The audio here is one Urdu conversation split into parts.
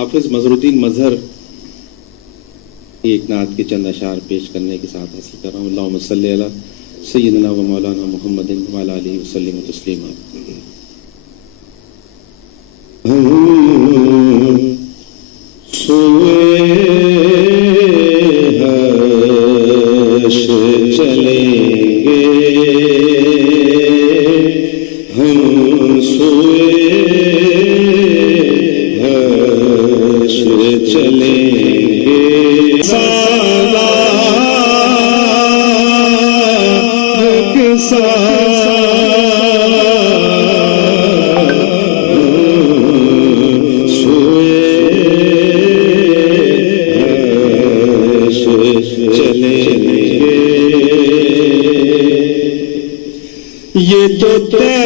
حافظ مظہر الدین مظہر ایک نعت کے چند اشعار پیش کرنے کے ساتھ حاصل کر رہا ہوں. اللہم صلی علی سیدنا و مولانا محمد وعلی آلہ وسلم تسلیما. یہ تو طیبہ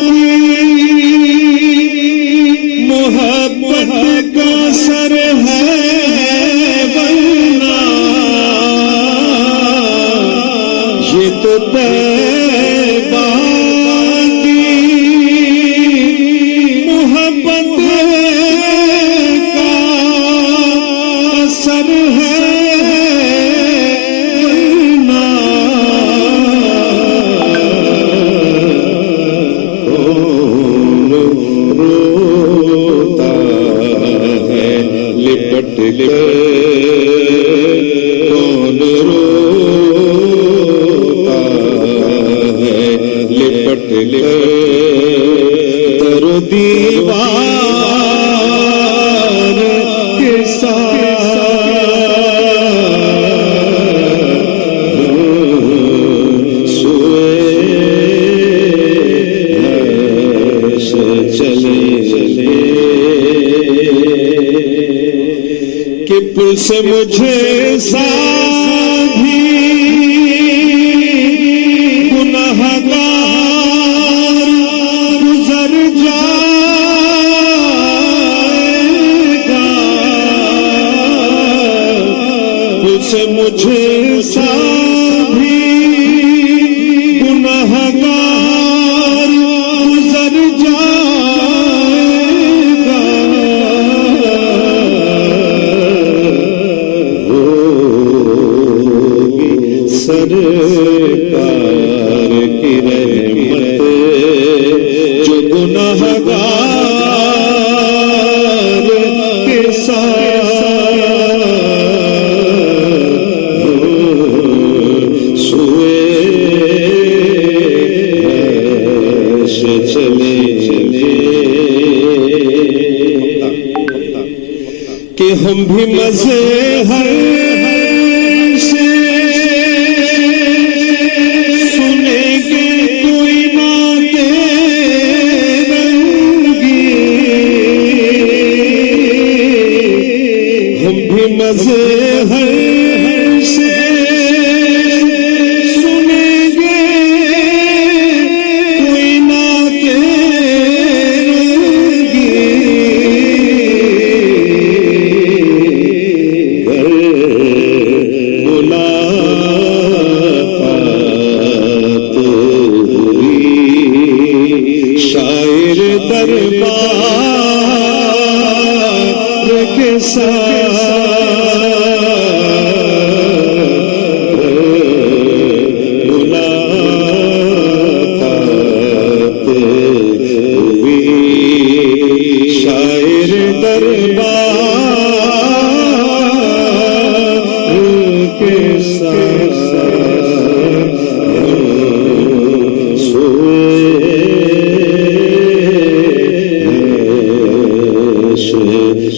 کی محبت کا سر ہے ورنہ یہ تو طیبہ کی محبت کا سر ہے کون روتا ہے لپٹ لے در دیوار کے ساتھ سوئے چلے کہ پل سے مجھے ساتھی گنہگار گزر جائے گا. پل سے مجھے ساتھی گنہگار گزر سرکار کی رحمت جو گنہگار کے ساتھ سوئے چلے کہ ہم بھی مزے ہیں مزے ہیں سے سنیں گے کوئی نعتیں ملاقات ہوئی شاعر دربار کے ساتھ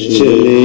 چلے